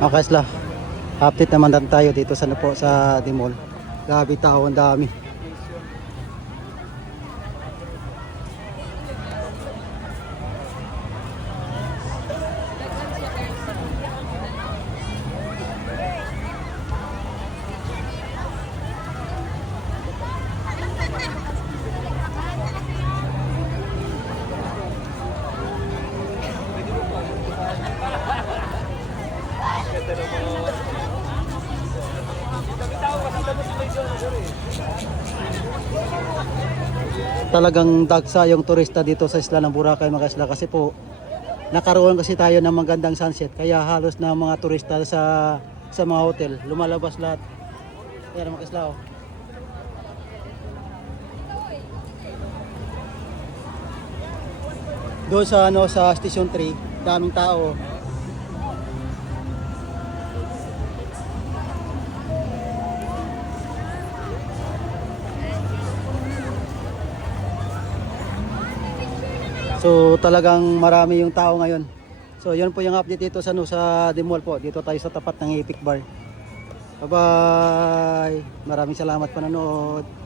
Okay, Sla. Update naman natin tayo dito sa po sa Dimol. Grabe tao, ang dami. Talagang dagsa yung turista dito sa isla ng Boracay, mga isla, kasi po nakaroon kasi tayo ng magandang sunset, kaya halos na mga turista sa mga hotel lumalabas lahat. Yan mga isla, oh. Doon sa sa Station 3, daming tao. So talagang marami yung tao ngayon. So yun po yung update dito sa Dimol po. Dito tayo sa tapat ng Epic Bar. Bye bye. Maraming salamat panonood.